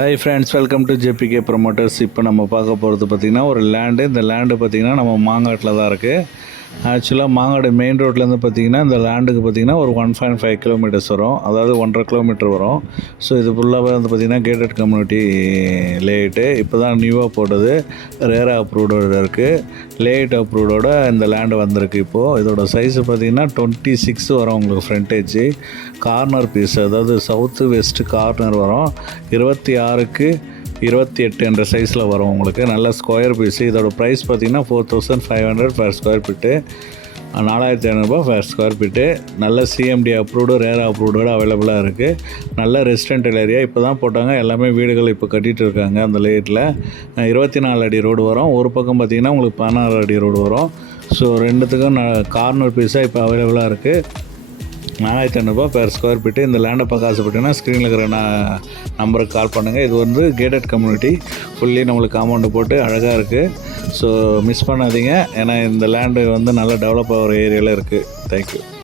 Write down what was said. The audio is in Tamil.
Hi friends, welcome to JBK promoters. இப்போ நம்ம பார்க்க போகிறது பார்த்திங்கன்னா ஒரு லேண்டு. இந்த லேண்டு பார்த்திங்கன்னா நம்ம மாங்காட்டில் தான் இருக்குது. ஆக்சுவலாக மாங்காடு மெயின் ரோட்லேருந்து பார்த்திங்கன்னா இந்த லேண்டுக்கு பார்த்திங்கன்னா ஒரு 1.5 கிலோமீட்டர்ஸ் வரும், அதாவது 1.5 கிலோமீட்டர் வரும். ஸோ இது ஃபுல்லாகவே வந்து பார்த்திங்கன்னா கேட்டட் கம்யூனிட்டி லேஅவுட்டு. இப்போ தான் நியூவாக போட்டது, ரேரா அப்ரூவ்டோட இருக்குது. லேஅவுட் அப்ரூவ்டோட இந்த லேண்டு வந்திருக்கு. இப்போது இதோட சைஸு பார்த்திங்கன்னா 26 வரும் உங்களுக்கு ஃப்ரண்டேஜ். கார்னர் பீஸ், அதாவது சவுத்து வெஸ்ட்டு கார்னர் வரும். 26க்கு 28 என்ற சைஸில் வரும் உங்களுக்கு. நல்ல ஸ்கொயர் பீஸு. இதோட ப்ரைஸ் பார்த்திங்கன்னா 4500 per square feet, 4500 per square feet. நல்ல சிஎம்டி அப்ரூவ்டு, ரேரா அப்ரூவ்டோட அவைலபிளாக இருக்குது. நல்ல ரெசிடென்டல் ஏரியா. இப்போ தான் போட்டாங்க, எல்லாமே வீடுகள் இப்போ கட்டிகிட்டு இருக்காங்க. அந்த லேட்டில் 24 அடி ரோடு வரும். ஒரு பக்கம் பார்த்திங்கன்னா உங்களுக்கு 16 அடி ரோடு வரும். ஸோ ரெண்டுத்துக்கும் கார்னர் பீஸாக இப்போ அவைலபிளாக இருக்குது. 4500 per ஸ்கொயர் ஃபீட்டு. இந்த லேண்டை பார்க்க ஆசைப்பட்டீங்கன்னா ஸ்க்ரீனில் இருக்கிற நம்பருக்கு கால் பண்ணுங்கள். இது வந்து கேட்டட் கம்யூனிட்டி, ஃபுல்லி நம்மளுக்கு காம்பவுண்டு போட்டு அழகாக இருக்குது. ஸோ மிஸ் பண்ணாதீங்க, ஏன்னா இந்த லேண்டு வந்து நல்லா டெவலப் ஆகிற ஏரியாவில் இருக்குது. தேங்க்யூ.